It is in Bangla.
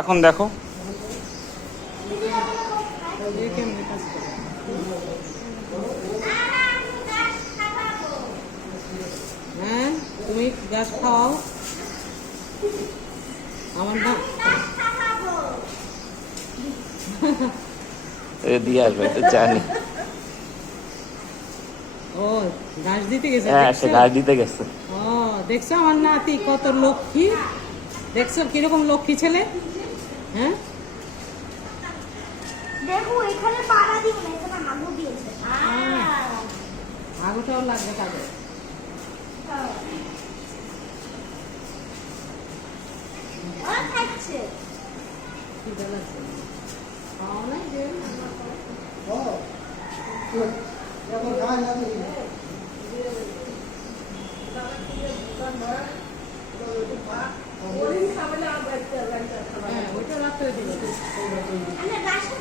এখন দেখো হ্যাঁ, তুমি গাছ খাওয়াও আমার না দিয়ে আসবে, এটা জানি। ও ঘাস দিতে গেছে, হ্যাঁ, সে দেখছো? ঘাস দিতে গেছে। ও দেখছো আমার নাতি কত লক্ষ্মী, দেখছো কিরকম লক্ষ্মী ছেলে। হ্যাঁ দেখো এখানে পাড়া দিও না, এখানে হাগু দিয়েছে। আগুটাও লাগবে তাদের। ওরা খাচ্ছে। খিদে লাগছে খাওয়া নাই যে হ্যাঁ ওইটা রাখতে দিল। আমরা গাছের